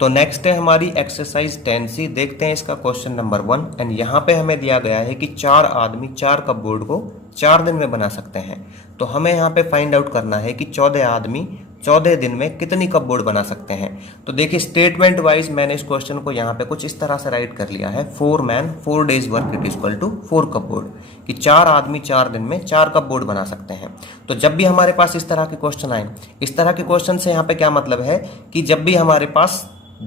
तो नेक्स्ट है हमारी एक्सरसाइज 10C। देखते हैं इसका क्वेश्चन नंबर 1। एंड यहाँ पे हमें दिया गया है कि 4 आदमी 4 कपबोर्ड को 4 दिन में बना सकते हैं। तो हमें यहाँ पे फाइंड आउट करना है कि 14 आदमी 14 दिन में कितनी कपबोर्ड बना सकते हैं। तो देखिए स्टेटमेंट वाइज मैंने इस क्वेश्चन को यहाँ पे कुछ इस तरह से राइट कर लिया है, 4 man 4 days work it equal to 4 cupboard, कि 4 आदमी 4 दिन में 4 कपबोर्ड बना सकते हैं। तो जब भी हमारे पास इस तरह के क्वेश्चन आए, इस तरह के क्वेश्चन से यहाँ पे क्या मतलब है कि जब भी हमारे पास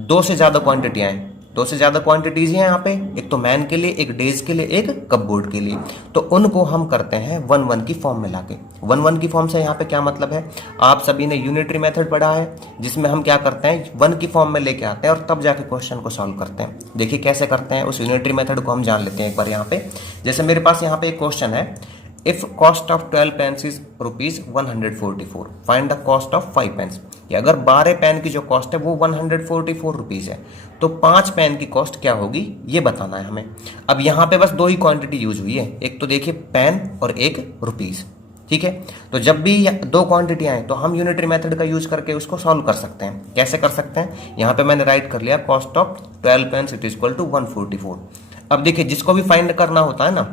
2 से ज़्यादा क्वांटिटी आए, 2 से ज़्यादा क्वांटिटीज हैं यहाँ पे, एक तो मैन के लिए, एक डेज के लिए, एक कपबोर्ड के लिए, तो उनको हम करते हैं 1-1 की फॉर्म में लाके। 1-1 की फॉर्म से यहाँ पे क्या मतलब है, आप सभी ने यूनिटरी मेथड पढ़ा है जिसमें हम क्या करते हैं 1 की फॉर्म में लेके आते हैं और तब जाके क्वेश्चन को सॉल्व करते हैं। देखिए कैसे करते हैं, उस यूनिटरी मेथड को हम जान लेते हैं एक बार। यहाँ पे जैसे मेरे पास यहाँ पे एक क्वेश्चन है, if cost of 12 pens is ₹144, find the cost of 5 pens. कि अगर 12 पेन की जो कॉस्ट है वो 144 रुपीज़ है, तो 5 पेन की कॉस्ट क्या होगी ये बताना है हमें। अब यहाँ पे बस 2 ही क्वांटिटी यूज हुई है, एक तो देखिए पेन और एक रुपीज़, ठीक है। तो जब भी 2 क्वांटिटी आए तो हम यूनिटरी मेथड का यूज करके उसको सॉल्व कर सकते हैं। कैसे कर सकते हैं, यहाँ पे मैंने राइट कर लिया cost of 12 pens it is equal to 144। अब देखिए जिसको भी फाइंड करना होता है ना,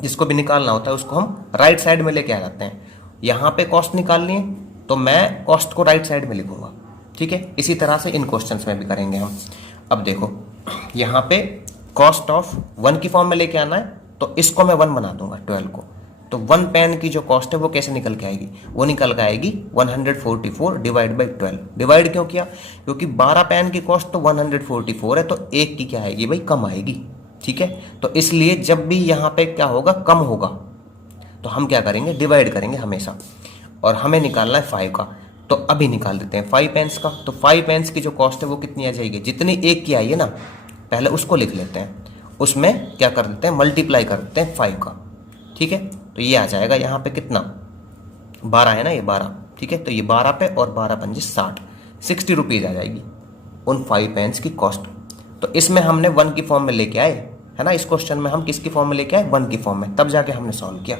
जिसको भी निकालना होता है उसको हम राइट साइड में लेके आ जाते हैं। यहाँ पे कॉस्ट निकालनी है तो मैं कॉस्ट को राइट साइड में लिखूंगा, ठीक है। इसी तरह से इन क्वेश्चंस में भी करेंगे हम। अब देखो यहाँ पे कॉस्ट ऑफ 1 की फॉर्म में लेके आना है, तो इसको मैं 1 बना दूंगा 12 को। तो 1 पेन की जो कॉस्ट है वो कैसे निकल के आएगी, वो निकल के आएगी 144 डिवाइड बाई 12। डिवाइड क्यों किया, क्योंकि 12 पेन की कॉस्ट तो 144 है, तो एक की क्या आएगी भाई, कम आएगी, ठीक है। तो इसलिए जब भी यहाँ पे क्या होगा, कम होगा, तो हम क्या करेंगे, डिवाइड करेंगे हमेशा। और हमें निकालना है 5 का, तो अभी निकाल देते हैं 5 पेन्स का। तो 5 पेन्स की जो कॉस्ट है वो कितनी आ जाएगी, जितनी एक की आई है ना पहले उसको लिख लेते हैं, उसमें क्या कर देते हैं, मल्टीप्लाई कर देते हैं 5 का, ठीक है। तो ये आ जाएगा यहाँ पे कितना, 12 है ना, ये 12, ठीक है। तो ये 12 पे और 12 पंजे 60 रुपीज़ आ जाएगी उन 5 पेन्स की कॉस्ट। तो इसमें हमने 1 की फॉर्म में लेके आए, है ना। इस क्वेश्चन में हम किसकी फॉर्म में लेके आए, 1 की फॉर्म में, तब जाके हमने सॉल्व किया।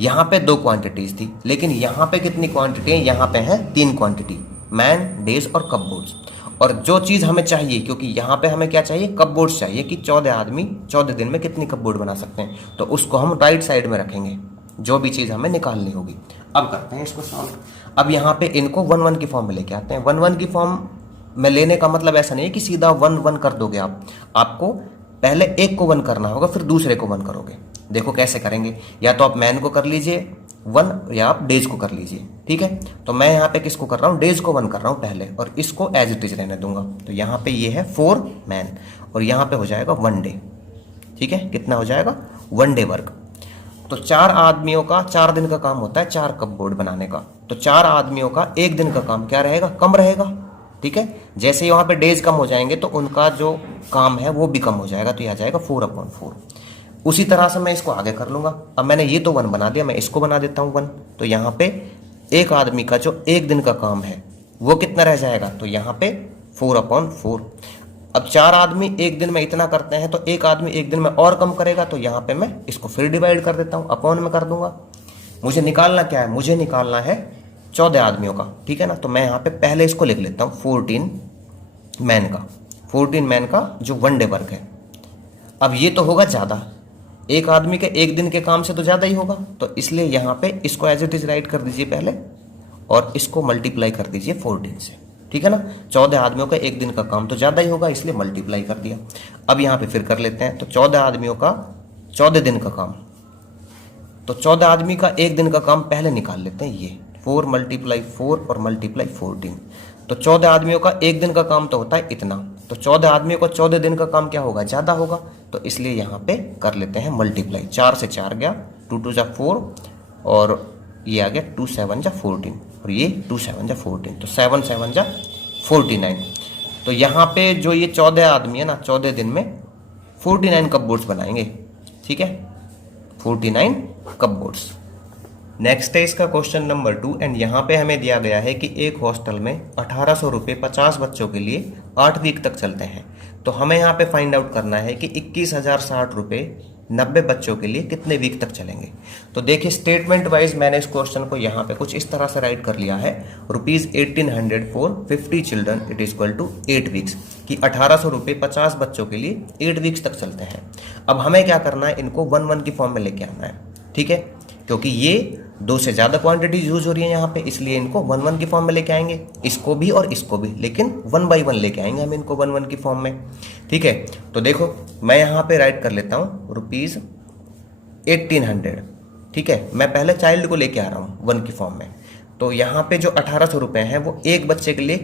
यहाँ पे 2 क्वांटिटीज थी, लेकिन यहाँ पे कितनी क्वांटिटी है, यहाँ पे है 3 क्वांटिटी, मैन, डेज और कपबोर्ड्स। और जो चीज़ हमें चाहिए, क्योंकि यहाँ पे हमें क्या चाहिए, कपबोर्ड्स चाहिए, कि 14 आदमी 14 दिन में कितनी कपबोर्ड बना सकते हैं, तो उसको हम राइट साइड में रखेंगे, जो भी चीज़ हमें निकालनी होगी। अब करते हैं इसको सॉल्व। अब यहाँ पे इनको 1-1 की फॉर्म में लेके आते हैं। 1-1 की फॉर्म में लेने का मतलब ऐसा नहीं है कि सीधा 1-1 कर दोगे आप, आपको पहले एक को 1 करना होगा, फिर दूसरे को 1 करोगे। देखो कैसे करेंगे, या तो आप मैन को कर लीजिए 1 या आप डेज को कर लीजिए, ठीक है। तो मैं यहाँ पे किसको कर रहा हूँ, डेज को 1 कर रहा हूँ पहले, और इसको एज इट इज रहने दूंगा। तो यहाँ पे ये है 4 मैन और यहाँ पे हो जाएगा 1 डे, ठीक है। कितना हो जाएगा, 1 डे वर्क। तो 4 आदमियों का 4 दिन का काम होता है 4 कपबोर्ड बनाने का, तो 4 आदमियों का 1 दिन का काम क्या रहेगा, कम रहेगा, ठीक है। जैसे ही वहाँ पे डेज कम हो जाएंगे तो उनका जो काम है वो भी कम हो जाएगा, तो ये आ जाएगा 4/4। उसी तरह से मैं इसको आगे कर लूँगा। अब मैंने ये तो 1 बना दिया, मैं इसको बना देता हूँ 1। तो यहाँ पे एक आदमी का जो 1 दिन का काम है वो कितना रह जाएगा, तो यहाँ पे 4/4। अब 4 आदमी 1 दिन में इतना करते हैं, तो एक आदमी 1 दिन में और कम करेगा, तो यहाँ पे मैं इसको फिर डिवाइड कर देता हूँ, अपॉन में कर दूंगा। मुझे निकालना क्या है, मुझे निकालना है 14 आदमियों का, ठीक है ना। तो मैं यहाँ पे पहले इसको लिख लेता हूँ 14 मैन का जो 1 डे वर्क है। अब ये तो होगा ज़्यादा, एक आदमी के 1 दिन के काम से तो ज़्यादा ही होगा, तो इसलिए यहाँ पे इसको एज इट इज राइट कर दीजिए पहले, और इसको मल्टीप्लाई कर दीजिए 14 से, ठीक है ना। 14 आदमियों का 1 दिन का काम तो ज़्यादा ही होगा, इसलिए मल्टीप्लाई कर दिया। अब यहाँ पे फिर कर लेते हैं, तो 14 आदमियों का 14 दिन का काम, तो 14 आदमी का 1 दिन का काम पहले निकाल लेते हैं, ये 4 × 4 और मल्टीप्लाई 14। तो 14 आदमियों का 1 दिन का काम तो होता है इतना, तो 14 आदमियों को 14 दिन का काम क्या होगा, ज़्यादा होगा, तो इसलिए यहाँ पे कर लेते हैं मल्टीप्लाई। 4 से 4 गया, 2 × 4 और ये आ गया 2 × 7 = 14 और ये 2 × 7 = 14, तो 7 × 7 = 49। तो यहाँ पे जो ये 14 आदमी है ना, 14 दिन में 49 कपबोर्ड्स बनाएंगे, ठीक है, 49 कपबोर्ड्स। नेक्स्ट है इसका क्वेश्चन नंबर 2। एंड यहाँ पे हमें दिया गया है कि एक हॉस्टल में 1800 रुपये 50 बच्चों के लिए 8 वीक तक चलते हैं। तो हमें यहाँ पे फाइंड आउट करना है कि 21,060 रुपये 90 बच्चों के लिए कितने वीक तक चलेंगे। तो देखिए स्टेटमेंट वाइज मैंने इस क्वेश्चन को यहाँ पे कुछ इस तरह से राइट कर लिया है। ₹1800 for 50 children it is equal to 8 weeks, कि 1800 रुपये 50 बच्चों के लिए 8 वीक्स तक चलते हैं। अब हमें क्या करना है, इनको 1-1 की फॉर्म में लेके आना है, ठीक है, क्योंकि ये 2 से ज़्यादा क्वांटिटी यूज हो रही है यहाँ पे, इसलिए इनको 1-1 की फॉर्म में लेके आएंगे, इसको भी और इसको भी, लेकिन 1 बाई 1 लेके आएंगे हम इनको 1-1 की फॉर्म में, ठीक है। तो देखो मैं यहाँ पे राइट कर लेता हूँ ₹1800, ठीक है। मैं पहले चाइल्ड को लेके आ रहा हूँ 1 की फॉर्म में। तो यहाँ पे जो 1800 रुपये हैं वो एक बच्चे के लिए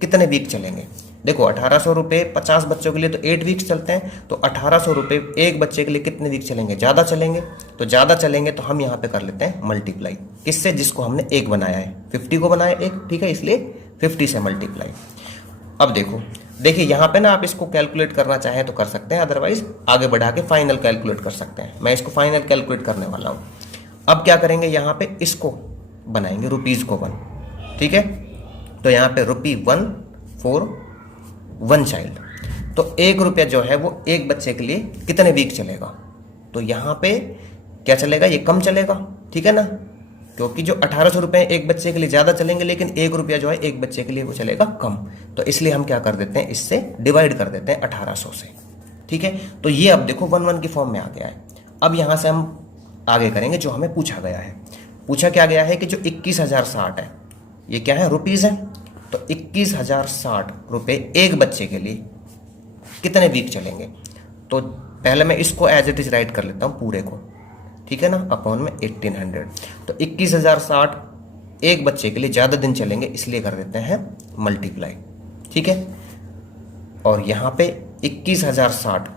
कितने वीक चलेंगे। देखो 1800 रुपये 50 बच्चों के लिए तो 8 वीक्स चलते हैं, तो 1800 रुपये एक बच्चे के लिए कितने वीक चलेंगे, ज़्यादा चलेंगे। तो ज़्यादा चलेंगे तो हम यहाँ पे कर लेते हैं मल्टीप्लाई, किससे, जिसको हमने 1 बनाया है, 50 को बनाया 1, ठीक है, इसलिए 50 से मल्टीप्लाई। अब देखिए यहाँ पे ना आप इसको कैलकुलेट करना चाहें तो कर सकते हैं, अदरवाइज आगे बढ़ा के फाइनल कैलकुलेट कर सकते हैं। मैं इसको फाइनल कैलकुलेट करने वाला हूँ। अब क्या करेंगे, यहाँ पे इसको बनाएंगे रुपीज़ को 1, ठीक है। तो यहाँ पे ₹1 फॉर 1 चाइल्ड, तो ₹1 जो है वो एक बच्चे के लिए कितने वीक चलेगा। तो यहाँ पे क्या चलेगा, ये कम चलेगा, ठीक है ना, क्योंकि जो 1800 रुपये एक बच्चे के लिए ज़्यादा चलेंगे, लेकिन ₹1 जो है एक बच्चे के लिए वो चलेगा कम। तो इसलिए हम क्या कर देते हैं, इससे डिवाइड कर देते हैं 1800 से, ठीक है। तो ये अब देखो 1-1 की फॉर्म में आ गया है। अब यहाँ से हम आगे करेंगे जो हमें पूछा गया है। पूछा क्या गया है कि जो 21,060 है ये क्या है, रुपीज़ है। तो 21,060 रुपये एक बच्चे के लिए कितने वीक चलेंगे। तो पहले मैं इसको एज इट इज राइट कर लेता हूँ पूरे को, ठीक है ना, अपॉन में 1800। तो 21,060 एक बच्चे के लिए ज़्यादा दिन चलेंगे, इसलिए कर देते हैं मल्टीप्लाई, ठीक है। और यहाँ पे 21,060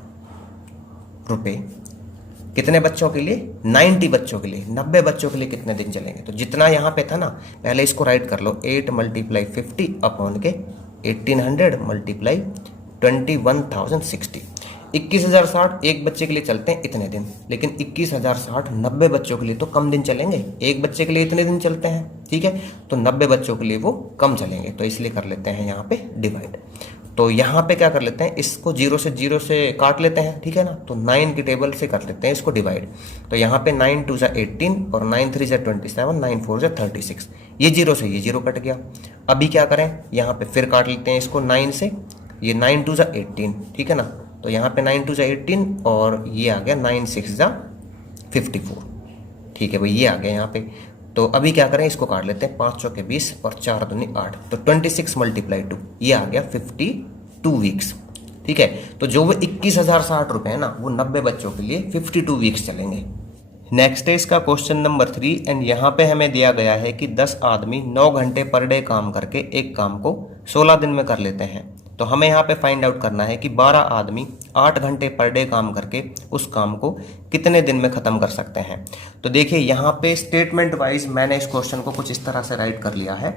रुपये कितने बच्चों के लिए, 90 बच्चों के लिए, 90 बच्चों के लिए कितने दिन चलेंगे। तो जितना यहाँ पे था ना, पहले इसको राइट कर लो, 8 × 50 अपॉन के 1800 मल्टीप्लाई 21,060। 21,060 एक बच्चे के लिए चलते हैं इतने दिन, लेकिन 21,060 90 बच्चों के लिए तो कम दिन चलेंगे, एक बच्चे के लिए इतने दिन चलते हैं, ठीक है। तो 90 बच्चों के लिए वो कम चलेंगे, तो इसलिए कर लेते हैं यहाँ पे डिवाइड। तो यहाँ पे क्या कर लेते हैं, इसको 0 से काट लेते हैं, ठीक है ना। तो 9 की टेबल से कर लेते हैं इसको डिवाइड। तो यहाँ पे 9 2 18 और 9 3 27, 9 4 36, ये 0 से ये 0 कट गया। अभी क्या करें, यहाँ पे फिर काट लेते हैं इसको 9 से, ये 9 2 18, ठीक है ना। तो यहाँ पे 9 2 18 और ये आ गया 9 6 54, ठीक है भाई, ये आ गया यहाँ पे। तो अभी क्या करें, इसको काट लेते हैं, 5 चौके 20 और 4 दूनी 8, तो 26 × 2, ये आ गया 52 वीक्स, ठीक है। तो जो वो 21,060 रुपये है ना, वो 90 बच्चों के लिए 52 वीक्स चलेंगे। नेक्स्ट है इसका क्वेश्चन नंबर 3 एंड यहाँ पे हमें दिया गया है कि 10 आदमी 9 घंटे पर डे काम करके एक काम को 16 दिन में कर लेते हैं। तो हमें यहाँ पे फाइंड आउट करना है कि 12 आदमी 8 घंटे पर डे काम करके उस काम को कितने दिन में ख़त्म कर सकते हैं। तो देखिए यहाँ पे स्टेटमेंट वाइज मैंने इस क्वेश्चन को कुछ इस तरह से राइट कर लिया है,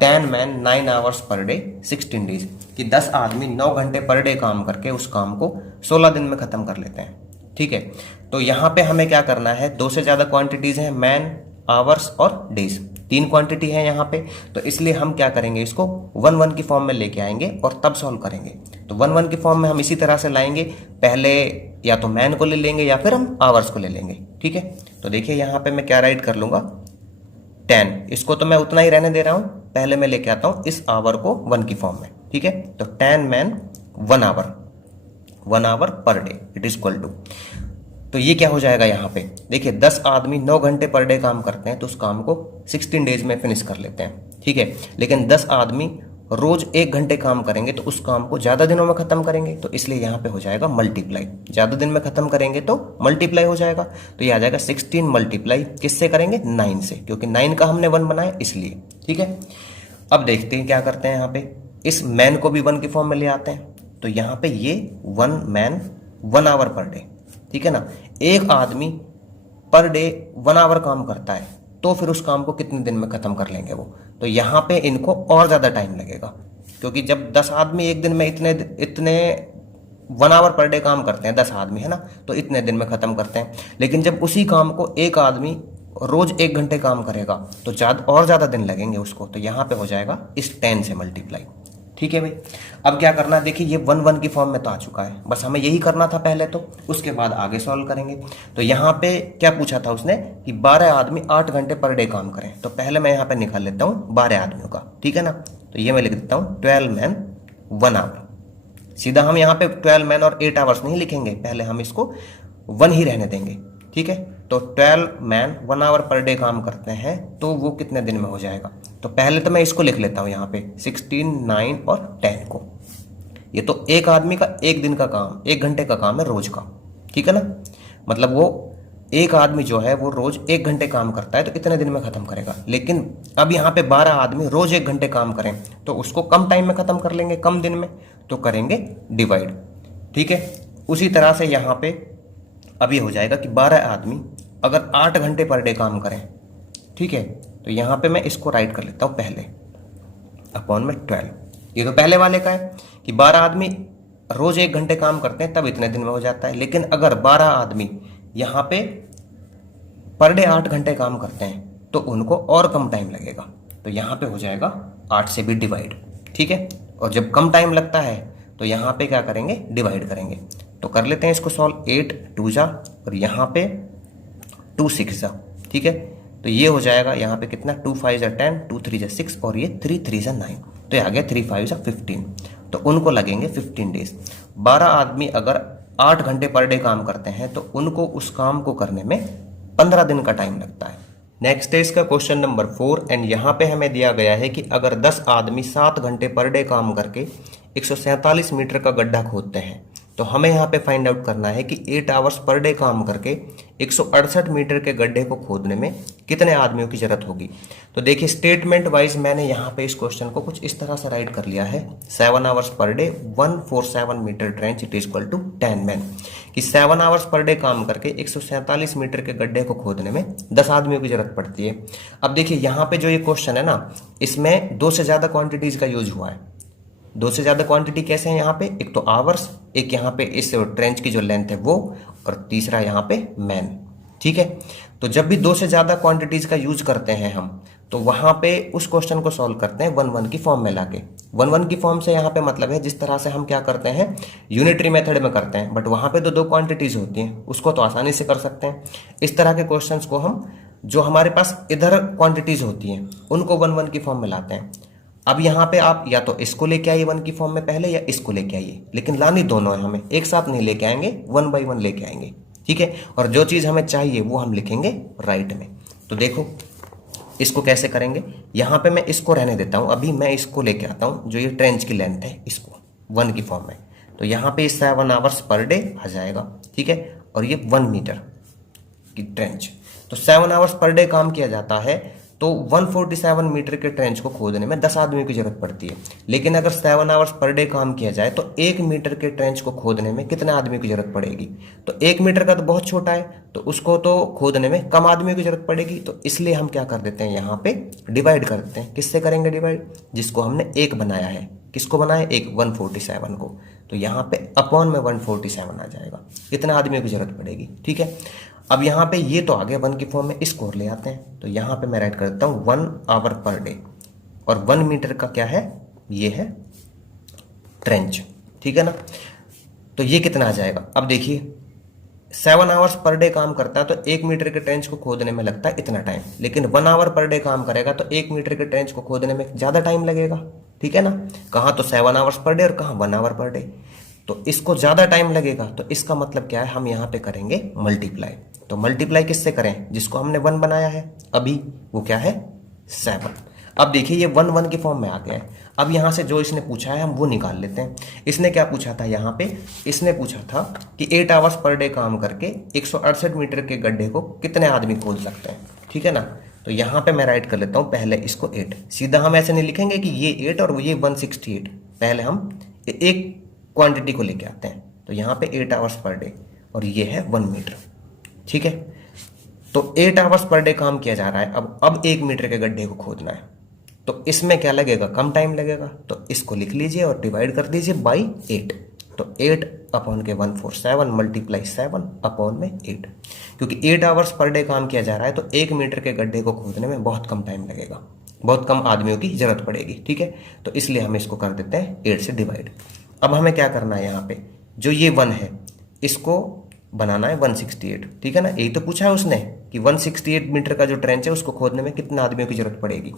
10 men 9 hours per day 16 days, कि 10 आदमी 9 घंटे पर डे काम करके उस काम को 16 दिन में ख़त्म कर लेते हैं, ठीक है। तो यहाँ पे हमें क्या करना है, 2 से ज़्यादा क्वांटिटीज़ हैं, मैन, आवर्स और डेज, 3 क्वांटिटी है यहाँ पे। तो इसलिए हम क्या करेंगे, इसको 1-1 की फॉर्म में लेके आएंगे और तब सॉल्व करेंगे। तो 1-1 की फॉर्म में हम इसी तरह से लाएंगे, पहले या तो मैन को ले लेंगे या फिर हम आवर्स को ले लेंगे, ठीक है। तो देखिए यहाँ पे मैं क्या राइट कर लूँगा, 10, इसको तो मैं उतना ही रहने दे रहा हूँ, पहले मैं लेके आता हूँ इस आवर को 1 की फॉर्म में, ठीक है। तो 10 men 1 hour per day it is equal to, तो ये क्या हो जाएगा यहाँ पे, देखिए 10 आदमी 9 घंटे पर डे काम करते हैं तो उस काम को 16 डेज में फिनिश कर लेते हैं, ठीक है। लेकिन 10 आदमी रोज 1 घंटे काम करेंगे तो उस काम को ज़्यादा दिनों में ख़त्म करेंगे, तो इसलिए यहाँ पे हो जाएगा मल्टीप्लाई, ज़्यादा दिन में ख़त्म करेंगे तो मल्टीप्लाई हो जाएगा। तो ये आ जाएगा 16 मल्टीप्लाई किससे करेंगे, 9 से, क्योंकि 9 का हमने 1 बनाया इसलिए, ठीक है। अब देखते हैं क्या करते हैं, यहाँ पे इस मैन को भी 1 की फॉर्म में ले आते हैं। तो यहाँ पे ये 1 man 1 hour पर डे, ठीक है ना। एक आदमी पर डे 1 hour काम करता है तो फिर उस काम को कितने दिन में ख़त्म कर लेंगे वो। तो यहाँ पे इनको और ज़्यादा टाइम लगेगा, क्योंकि जब 10 आदमी एक दिन में इतने 1 hour पर डे काम करते हैं, 10 आदमी है ना, तो इतने दिन में ख़त्म करते हैं। लेकिन जब उसी काम को एक आदमी रोज़ 1 घंटे काम करेगा तो और ज़्यादा दिन लगेंगे उसको। तो यहाँ पे हो जाएगा इस 10 से मल्टीप्लाई, ठीक है भाई। अब क्या करना है, देखिए ये 1 1 की फॉर्म में तो आ चुका है, बस हमें यही करना था पहले, तो उसके बाद आगे सॉल्व करेंगे। तो यहाँ पे क्या पूछा था उसने कि 12 आदमी 8 घंटे पर डे काम करें। तो पहले मैं यहाँ पे निकाल लेता हूँ 12 आदमियों का, ठीक है ना। तो ये मैं लिख देता हूँ 12 मैन 1 आवर। सीधा हम यहाँ पे 12 मैन और 8 आवर्स नहीं लिखेंगे, पहले हम इसको 1 ही रहने देंगे, ठीक है। तो 12 मैन 1 आवर पर डे काम करते हैं, तो वो कितने दिन में हो जाएगा। तो पहले तो मैं इसको लिख लेता हूँ यहाँ पे 16, 9 और 10 को। ये तो एक आदमी का एक दिन का काम, 1 घंटे का काम है रोज का, ठीक है ना। मतलब वो एक आदमी जो है वो रोज 1 घंटे काम करता है, तो इतने दिन में खत्म करेगा। लेकिन अब यहाँ पे 12 आदमी रोज 1 घंटे काम करें, तो उसको कम टाइम में खत्म कर लेंगे, कम दिन में, तो करेंगे डिवाइड, ठीक है। उसी तरह से यहाँ पे अब ये हो जाएगा कि 12 आदमी अगर 8 घंटे पर डे काम करें, ठीक है, तो यहाँ पे मैं इसको राइट कर लेता हूँ पहले अपॉन में 12। ये तो पहले वाले का है कि 12 आदमी रोज 1 घंटे काम करते हैं, तब इतने दिन में हो जाता है। लेकिन अगर 12 आदमी यहाँ पे पर डे 8 घंटे काम करते हैं, तो उनको और कम टाइम लगेगा, तो यहाँ पे हो जाएगा 8 से भी डिवाइड, ठीक है। और जब कम टाइम लगता है तो यहाँ पे क्या करेंगे, डिवाइड करेंगे। तो कर लेते हैं इसको सॉल्व, 8 2 जा और यहाँ पे 2 6 जा, ठीक है। तो ये हो जाएगा यहाँ पे कितना, 2 5 जा 10, 2 3 जा 6 और ये 3 3 जा 9, तो ये आ गया 3 5 जा 15। तो उनको लगेंगे 15 डेज। 12 आदमी अगर 8 घंटे पर डे काम करते हैं, तो उनको उस काम को करने में 15 दिन का टाइम लगता है। नेक्स्ट है इसका क्वेश्चन नंबर 4 एंड यहाँ पे हमें दिया गया है कि अगर 10 आदमी 7 घंटे पर डे काम करके 147 मीटर का गड्ढा खोदते हैं, तो हमें यहाँ पे फाइंड आउट करना है कि 8 आवर्स पर डे काम करके 168 मीटर के गड्ढे को खोदने में कितने आदमियों की जरूरत होगी। तो देखिए स्टेटमेंट वाइज मैंने यहाँ पे इस क्वेश्चन को कुछ इस तरह से राइट कर लिया है, 7 hours per day 147 metre trench it is equal to 10 man, कि 7 आवर्स पर डे काम करके 147 मीटर के गड्ढे को खोदने में 10 आदमियों की जरूरत पड़ती है। अब देखिए यहाँ पे जो ये क्वेश्चन है ना, इसमें 2 से ज्यादा क्वांटिटीज का यूज हुआ है। 2 से ज्यादा क्वांटिटी कैसे है यहाँ पे, एक तो आवर्स, एक यहाँ पे इस ट्रेंच की जो लेंथ है वो, और तीसरा यहाँ पे मैन, ठीक है। तो जब भी 2 से ज्यादा क्वांटिटीज का यूज करते हैं हम, तो वहां पे उस क्वेश्चन को सॉल्व करते हैं 1 1 की फॉर्म में लाके। 1 1 की फॉर्म से यहाँ पे मतलब है जिस तरह से हम क्या करते हैं यूनिटरी मेथड में करते हैं, बट वहां पे तो 2 क्वांटिटीज होती हैं, उसको तो आसानी से कर सकते हैं। इस तरह के क्वेश्चन को हम जो हमारे पास इधर क्वांटिटीज होती हैं उनको 1 1 की फॉर्म में लाते हैं। अब यहाँ पे आप या तो इसको लेके आइए 1 की फॉर्म में पहले, या इसको लेके आइए, लेकिन लानी दोनों है, हमें एक साथ नहीं लेके आएंगे, 1 बाई 1 लेके आएंगे, ठीक है। और जो चीज़ हमें चाहिए वो हम लिखेंगे राइट में। तो देखो इसको कैसे करेंगे, यहाँ पे मैं इसको रहने देता हूँ, अभी मैं इसको लेके आता हूँ जो ये ट्रेंच की लेंथ है, इसको 1 की फॉर्म में। तो यहाँ पे 7 आवर्स पर डे आ जाएगा, ठीक है, और ये 1 मीटर की ट्रेंच। तो 7 आवर्स पर डे काम किया जाता है, तो 147 मीटर के ट्रेंच को खोदने में 10 आदमियों की जरूरत पड़ती है। लेकिन अगर 7 आवर्स पर डे काम किया जाए तो 1 मीटर के ट्रेंच को खोदने में कितने आदमियों की जरूरत पड़ेगी। तो 1 मीटर का तो बहुत छोटा है, तो उसको तो खोदने में कम आदमियों की जरूरत पड़ेगी। तो इसलिए हम क्या कर देते हैं, यहाँ पे डिवाइड कर देते हैं। किससे करेंगे डिवाइड, जिसको हमने 1 बनाया है, किसको बनाया, 147 को। तो यहाँ पे अपॉन में 147 आ जाएगा, इतना आदमियों की जरूरत पड़ेगी, ठीक है। अब यहाँ पे ये तो आ गया 1 की फॉर्म में, इसको ले आते हैं। तो यहाँ पे मैं राइट कर देता हूँ 1 आवर पर डे, और 1 मीटर का क्या है, ये है ट्रेंच, ठीक है ना। तो ये कितना आ जाएगा, अब देखिए 7 आवर्स पर डे काम करता है तो 1 मीटर के ट्रेंच को खोदने में लगता है इतना टाइम। लेकिन 1 आवर पर डे काम करेगा तो 1 मीटर के ट्रेंच को खोदने में ज़्यादा टाइम लगेगा, ठीक है ना। कहाँ तो 7 आवर्स पर डे और कहाँ 1 आवर पर डे, तो इसको ज़्यादा टाइम लगेगा। तो इसका मतलब क्या है, हम यहाँ पे करेंगे मल्टीप्लाई। तो मल्टीप्लाई किससे करें, जिसको हमने 1 बनाया है अभी, वो क्या है 7। अब देखिए ये 1 1 की फॉर्म में आ गया है। अब यहाँ से जो इसने पूछा है हम वो निकाल लेते हैं। इसने क्या पूछा था, यहाँ पे इसने पूछा था कि 8 आवर्स पर डे काम करके 168 मीटर के गड्ढे को कितने आदमी खोद सकते हैं, ठीक है ना। तो यहाँ पे मैं राइट कर लेता हूँ पहले इसको 8, सीधा हम ऐसे नहीं लिखेंगे कि ये 8 और ये 168, पहले हम एक क्वांटिटी को लेके आते हैं। तो यहाँ पे 8 आवर्स पर डे और ये है 1 मीटर, ठीक है। तो 8 आवर्स पर डे काम किया जा रहा है, अब 1 मीटर के गड्ढे को खोदना है, तो इसमें क्या लगेगा, कम टाइम लगेगा। तो इसको लिख लीजिए और डिवाइड कर दीजिए बाई 8। तो 8 अपॉन के 147 मल्टीप्लाई 7 अपॉन में 8, क्योंकि 8 आवर्स पर डे काम किया जा रहा है तो 1 मीटर के गड्ढे को खोदने में बहुत कम टाइम लगेगा। बहुत कम आदमियों की जरूरत पड़ेगी, ठीक है। तो इसलिए हम इसको कर देते हैं 8 से डिवाइड। अब हमें क्या करना है, यहाँ पे जो ये 1 है इसको बनाना है 168, ठीक है ना। यही तो पूछा है उसने कि 168 मीटर का जो ट्रेंच है उसको खोदने में कितने आदमियों की जरूरत पड़ेगी।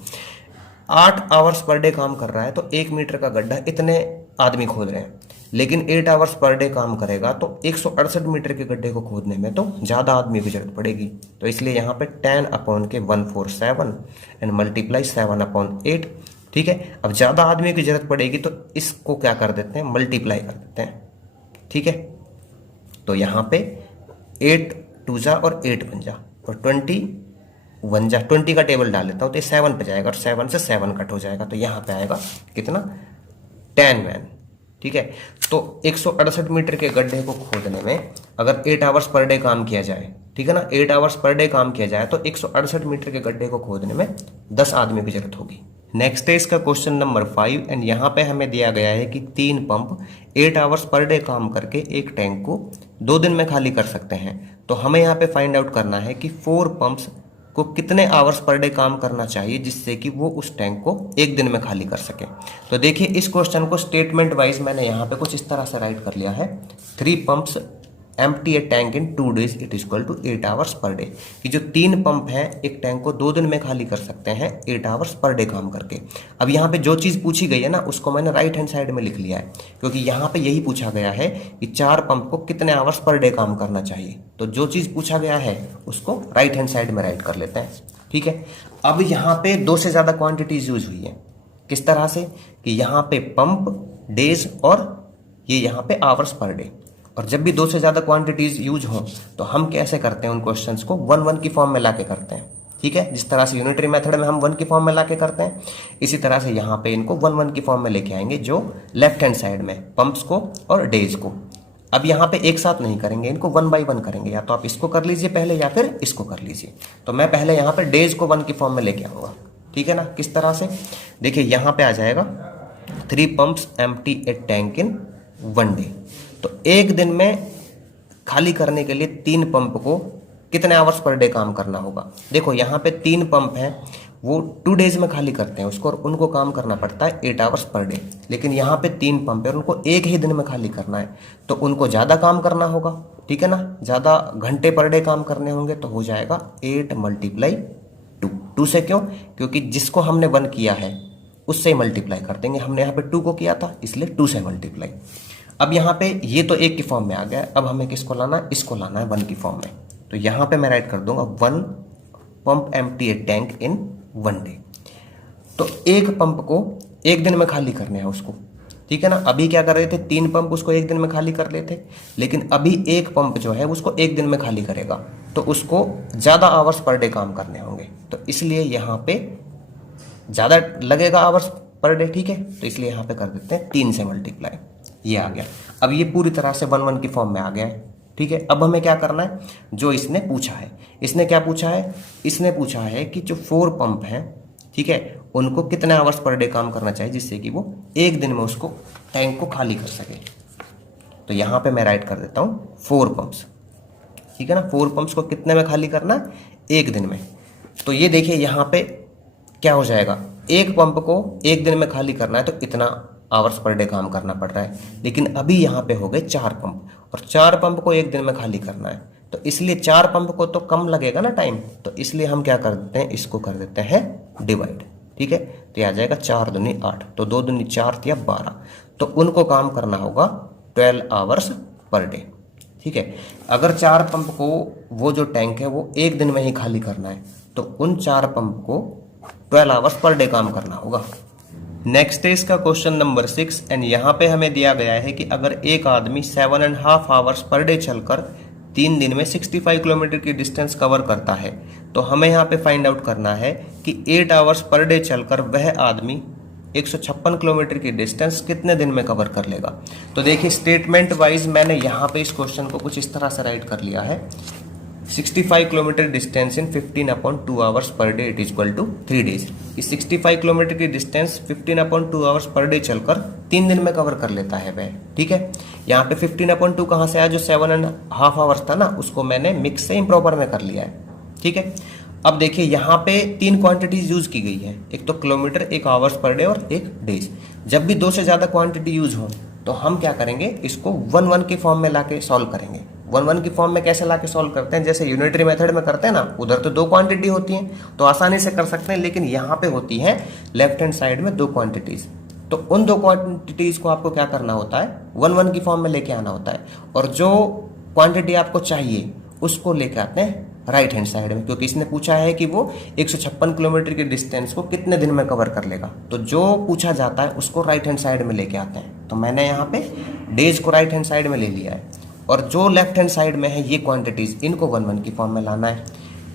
8 आवर्स पर डे काम कर रहा है तो 1 मीटर का गड्ढा इतने आदमी खोद रहे हैं, लेकिन 8 आवर्स पर डे काम करेगा तो 168 मीटर के गड्ढे को खोदने में तो ज़्यादा आदमी की जरूरत पड़ेगी। तो इसलिए यहाँ पे 10/147 एंड मल्टीप्लाई 7/8, ठीक है। अब ज़्यादा आदमी की जरूरत पड़ेगी तो इसको क्या कर देते हैं, मल्टीप्लाई कर देते हैं, ठीक है। तो यहाँ पे 8 2 जा और 8 बन जा और 20 1 जा, 20 का टेबल डाल लेता हूँ तो ये 7 पे जाएगा और 7 से 7 कट हो जाएगा, तो यहाँ पे आएगा कितना, 10 मैन, ठीक है। तो 168 मीटर के गड्ढे को खोदने में अगर 8 आवर्स पर डे काम किया जाए, ठीक है ना, 8 आवर्स पर डे काम किया जाए तो 168 मीटर के गड्ढे को खोदने में 10 आदमियों की जरूरत होगी। नेक्स्ट है इसका क्वेश्चन नंबर 5 एंड यहाँ पे हमें दिया गया है कि 3 पंप 8 आवर्स पर डे काम करके एक टैंक को 2 दिन में खाली कर सकते हैं। तो हमें यहाँ पे फाइंड आउट करना है कि 4 पंप्स को कितने आवर्स पर डे काम करना चाहिए जिससे कि वो उस टैंक को एक दिन में खाली कर सके। तो देखिए इस क्वेश्चन को स्टेटमेंट वाइज मैंने यहाँ पे कुछ इस तरह से राइट कर लिया है, 3 pumps empty a tank in 2 days it equal to 8 hours per day, कि जो 3 पंप हैं एक टैंक को 2 दिन में खाली कर सकते हैं 8 आवर्स पर डे काम करके। अब यहाँ पे जो चीज़ पूछी गई है ना उसको मैंने राइट हैंड साइड में लिख लिया है, क्योंकि यहाँ पे यही पूछा गया है कि 4 पंप को कितने आवर्स पर डे काम करना चाहिए। तो जो चीज़ पूछा गया है उसको राइट हैंड साइड में राइट कर लेते हैं, ठीक है। अब यहाँ पे 2 से ज़्यादा क्वांटिटीज यूज हुई है, किस तरह से कि यहाँ पे पंप डेज और ये यहाँ पे आवर्स पर डे। और जब भी 2 से ज़्यादा क्वांटिटीज यूज हों तो हम कैसे करते हैं, उन क्वेश्चंस को 1-1 की फॉर्म में लाके करते हैं, ठीक है। जिस तरह से यूनिटरी मेथड में हम 1 की फॉर्म में लाके करते हैं, इसी तरह से यहाँ पे इनको 1-1 की फॉर्म में लेके आएंगे, जो लेफ्ट हैंड साइड में पंप्स को और डेज को। अब यहाँ पे एक साथ नहीं करेंगे, इनको 1 by 1 करेंगे, या तो आप इसको कर लीजिए पहले या फिर इसको कर लीजिए। तो मैं पहले यहाँ पे डेज को 1 की फॉर्म में लेके आऊँगा, ठीक है ना। किस तरह से, देखिए यहाँ पे आ जाएगा 3 pumps empty a tank in 1 day। तो एक दिन में खाली करने के लिए 3 पंप को कितने आवर्स पर डे काम करना होगा। देखो यहाँ पे 3 पंप हैं वो 2 days में खाली करते हैं उसको, और उनको काम करना पड़ता है 8 आवर्स पर डे। लेकिन यहाँ पे 3 पंप है और उनको एक ही दिन में खाली करना है, तो उनको ज़्यादा काम करना होगा, ठीक है ना, ज़्यादा घंटे पर डे काम करने होंगे। तो हो जाएगा 8 × 2। 2 से क्यों, क्योंकि जिसको हमने 1 किया है उससे मल्टीप्लाई कर देंगे, हमने यहाँ पे 2 को किया था इसलिए 2 से मल्टीप्लाई। अब यहाँ पे ये तो 1 की फॉर्म में आ गया, अब हमें किसको लाना है, इसको लाना है 1 की फॉर्म में। तो यहाँ पे मैं राइट कर दूंगा 1 pump empty a tank in 1 day। तो एक पंप को एक दिन में खाली करने हैं उसको, ठीक है ना। अभी क्या कर रहे थे, 3 पंप उसको एक दिन में खाली कर रहे थे, लेकिन अभी एक पंप जो है उसको एक दिन में खाली करेगा, तो उसको ज़्यादा आवर्स पर डे काम करने होंगे, तो इसलिए यहाँ पे ज़्यादा लगेगा आवर्स पर डे, ठीक है। तो इसलिए यहाँ पे कर देते हैं 3 से मल्टीप्लाई, ये आ गया। अब ये पूरी तरह से 1-1 की फॉर्म में आ गया है, ठीक है। अब हमें क्या करना है, जो इसने पूछा है, इसने क्या पूछा है, इसने पूछा है कि जो 4 पंप हैं, ठीक है, उनको कितने आवर्स पर डे काम करना चाहिए जिससे कि वो एक दिन में उसको टैंक को खाली कर सके। तो यहाँ पे मैं राइट कर देता हूँ 4 पंप्स, ठीक है ना। 4 पंप्स को कितने में खाली करना है, एक दिन में। तो ये देखिए यहाँ पे क्या हो जाएगा, एक पंप को एक दिन में खाली करना है तो इतना आवर्स पर डे काम करना पड़ रहा है, लेकिन अभी यहाँ पे हो गए 4 पंप, और 4 पंप को एक दिन में खाली करना है, तो इसलिए 4 पंप को तो कम लगेगा ना टाइम, तो इसलिए हम क्या कर देते हैं, इसको कर देते हैं डिवाइड, ठीक है। तो ये आ जाएगा 4 दूनी 8, तो 2 दूनी 4 या 12, तो उनको काम करना होगा 12 आवर्स पर डे, ठीक है। अगर 4 पंप को वो जो टैंक है वो एक दिन में ही खाली करना है, तो उन 4 पंप को 12 आवर्स पर डे काम करना होगा। नेक्स्ट है इसका क्वेश्चन नंबर 6 एंड यहाँ पे हमें दिया गया है कि अगर एक आदमी 7.5 आवर्स पर डे चलकर 3 दिन में 65 किलोमीटर की डिस्टेंस कवर करता है, तो हमें यहाँ पे फाइंड आउट करना है कि 8 आवर्स पर डे चलकर वह आदमी 156 किलोमीटर की डिस्टेंस कितने दिन में कवर कर लेगा। तो देखिए स्टेटमेंट वाइज मैंने यहाँ पे इस क्वेश्चन को कुछ इस तरह से राइट कर लिया है, 65 kilometre distance in 15/2 hours per day it equal to 3 days। इस 65 किलोमीटर की डिस्टेंस 15/2 आवर्स पर डे चलकर 3 दिन में कवर कर लेता है वह, ठीक है। यहाँ पे 15/2 कहाँ से आया, जो 7.5 आवर्स था ना उसको मैंने मिक्स से इम्प्रॉपर में कर लिया है, ठीक है। अब देखिए यहाँ पे 3 क्वांटिटीज यूज की गई है, एक तो किलोमीटर, एक आवर्स पर डे और एक डेज। जब भी 2 से ज़्यादा क्वांटिटी यूज हो तो हम क्या करेंगे, इसको 1-1 के फॉर्म में लाके सॉल्व करेंगे। 1-1 की फॉर्म में कैसे लाके सॉल्व करते हैं, जैसे यूनिटरी मेथड में करते हैं ना, उधर तो 2 क्वांटिटी होती हैं तो आसानी से कर सकते हैं, लेकिन यहाँ पे होती है लेफ्ट हैंड साइड में 2 क्वांटिटीज। तो उन 2 क्वांटिटीज को आपको क्या करना होता है, 1-1 की फॉर्म में लेके आना होता है, और जो क्वांटिटी आपको चाहिए उसको लेके आते हैं राइट हैंड साइड में, क्योंकि इसने पूछा है कि वो 156 किलोमीटर के डिस्टेंस को कितने दिन में कवर कर लेगा। तो जो पूछा जाता है उसको राइट हैंड साइड में लेके आते हैं। तो मैंने यहाँ पे डेज को राइट हैंड साइड में ले लिया है, और जो लेफ्ट हैंड साइड में है ये क्वांटिटीज, इनको 1-1 की फॉर्म में लाना है।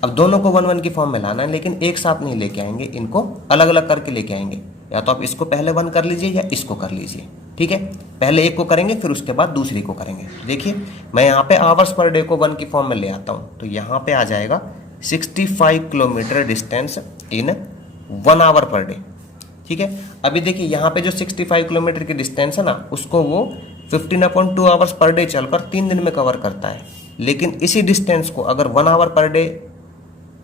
अब दोनों को 1-1 की फॉर्म में लाना है, लेकिन एक साथ नहीं लेके आएंगे, इनको अलग अलग करके लेके आएंगे। या तो आप इसको पहले 1 कर लीजिए या इसको कर लीजिए, ठीक है। पहले एक को करेंगे फिर उसके बाद दूसरी को करेंगे। देखिए मैं यहाँ पे आवर्स पर डे को 1 की फॉर्म में ले आता हूँ, तो यहाँ पे आ जाएगा 65 kilometre distance in 1 hour per day, ठीक है। अभी देखिए यहाँ पे जो 65 किलोमीटर की डिस्टेंस है ना, उसको वो 15/2 आवर्स पर डे चलकर 3 दिन में कवर करता है। लेकिन इसी डिस्टेंस को अगर 1 आवर पर डे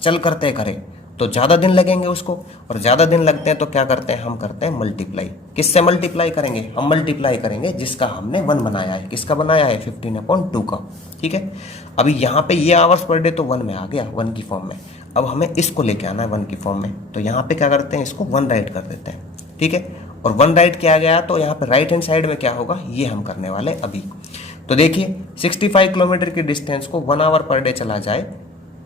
चल कर तय करें तो ज़्यादा दिन लगेंगे उसको, और ज़्यादा दिन लगते हैं तो क्या करते हैं, हम करते हैं मल्टीप्लाई। किससे मल्टीप्लाई करेंगे, हम मल्टीप्लाई करेंगे जिसका हमने 1 बनाया है। किसका बनाया है, 15/2 का, ठीक है। अभी यहाँ पे ये आवर्स पर डे तो 1 में आ गया, 1 की फॉर्म में। अब हमें इसको लेके आना है 1 की फॉर्म में, तो यहाँ पे क्या करते हैं, इसको 1 राइट कर देते हैं, ठीक है। और 1 राइट किया गया तो यहाँ पे राइट हैंड साइड में क्या होगा, ये हम करने वाले अभी। तो देखिए 65 किलोमीटर की डिस्टेंस को 1 आवर पर डे चला जाए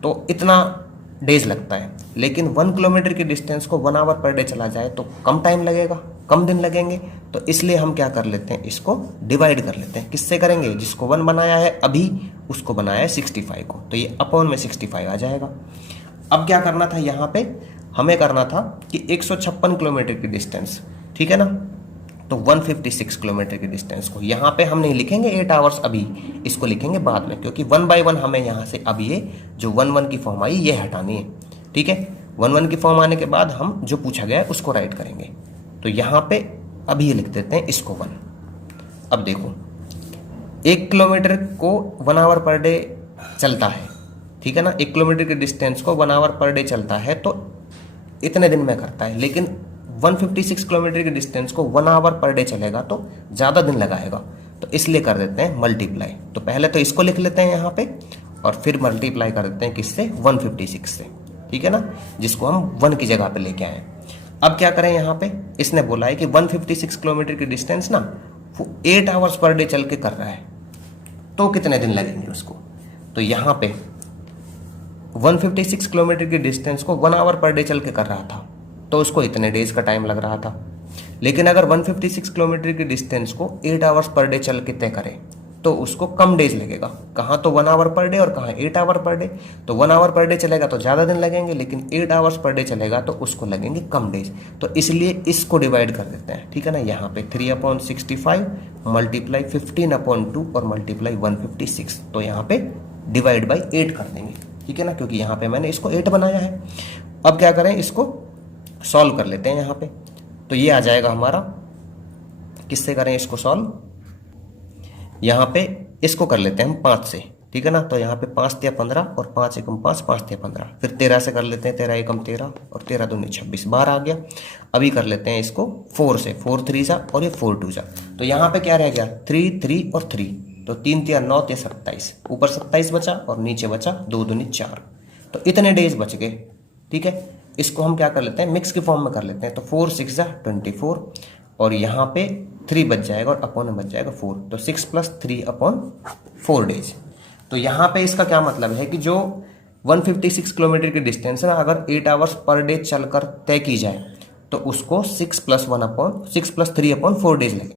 तो इतना डेज लगता है, लेकिन 1 किलोमीटर की डिस्टेंस को 1 आवर पर डे चला जाए तो कम टाइम लगेगा, कम दिन लगेंगे। तो इसलिए हम क्या कर लेते हैं, इसको डिवाइड कर लेते हैं। किससे करेंगे, जिसको 1 बनाया है अभी उसको बनाया है 65 को, तो ये अपॉन में 65 आ जाएगा। अब क्या करना था, यहाँ पे हमें करना था कि 156 किलोमीटर की डिस्टेंस, ठीक है ना, तो 156 किलोमीटर की डिस्टेंस को यहाँ पे हम नहीं लिखेंगे 8 आवर्स अभी, इसको लिखेंगे बाद में, क्योंकि 1 बाय 1 हमें यहाँ से अब ये जो 1-1 की फॉर्म आई ये हटानी है, ठीक है। 1-1 की फॉर्म आने के बाद हम जो पूछा गया है उसको राइट करेंगे। तो यहाँ पे अभी ये लिख देते हैं इसको 1। अब देखो 1 किलोमीटर को 1 आवर पर डे चलता है, ठीक है ना, 1 किलोमीटर की डिस्टेंस को 1 आवर पर डे चलता है तो इतने दिन में करता है। लेकिन 156 किलोमीटर की डिस्टेंस को 1 आवर पर डे चलेगा तो ज़्यादा दिन लगाएगा, तो इसलिए कर देते हैं मल्टीप्लाई। तो पहले तो इसको लिख लेते हैं यहाँ पे, और फिर मल्टीप्लाई कर देते हैं किससे, 156 से, ठीक है ना, जिसको हम 1 की जगह पे लेके आए। अब क्या करें, यहाँ पे इसने बोला है कि 156 किलोमीटर की डिस्टेंस ना वो 8 आवर्स पर डे चल के कर रहा है, तो कितने दिन लगेंगे उसको। तो यहाँ पे 156 किलोमीटर की डिस्टेंस को 1 आवर पर डे चल के कर रहा था तो उसको इतने डेज का टाइम लग रहा था। लेकिन अगर 156 किलोमीटर की डिस्टेंस को 8 आवर्स पर डे चल के तय करें तो उसको कम डेज लगेगा। कहाँ तो 1 आवर पर डे और कहाँ 8 आवर पर डे। तो 1 आवर पर डे चलेगा तो ज़्यादा दिन लगेंगे, लेकिन 8 आवर्स पर डे चलेगा तो उसको लगेंगे कम डेज। तो इसलिए इसको डिवाइड कर देते हैं, ठीक है ना। यहाँ पे 3/65 मल्टीप्लाई 15/2 और मल्टीप्लाई 156, तो यहाँ पे डिवाइड बाई 8 कर देंगे, ठीक है ना, क्योंकि यहाँ पे मैंने इसको 8 बनाया है। अब क्या करें, इसको सॉल्व कर लेते हैं यहाँ पे। तो ये आ जाएगा हमारा, किससे करें इसको सॉल्व, यहाँ पे इसको कर लेते हैं हम 5 से, ठीक है ना। तो यहाँ पे 5 × 15 और 5 × 5 5 × 15, फिर 13 से कर लेते हैं, 13 × 13 और 13 दूनी 26, 12 आ गया। अभी कर लेते हैं इसको 4 से, 4 3 जा और ये 4 2 जा। तो यहाँ पे क्या रह गया, 3 3 और 3, तो 3 3 9 3 27, ऊपर 27 बचा और नीचे बचा 2 दूनी 4, तो इतने डेज बच गए, ठीक है। इसको हम क्या कर लेते हैं, मिक्स की फॉर्म में कर लेते हैं। तो 4 6 जा 24 और यहाँ पे 3 बच जाएगा और अपॉन में बच जाएगा 4, तो 6 + 3/4 डेज। तो यहाँ पे इसका क्या मतलब है कि जो 156 किलोमीटर की डिस्टेंस है ना, अगर 8 आवर्स पर डे चलकर तय की जाए तो उसको 6 + 3/4 डेज लगेगा।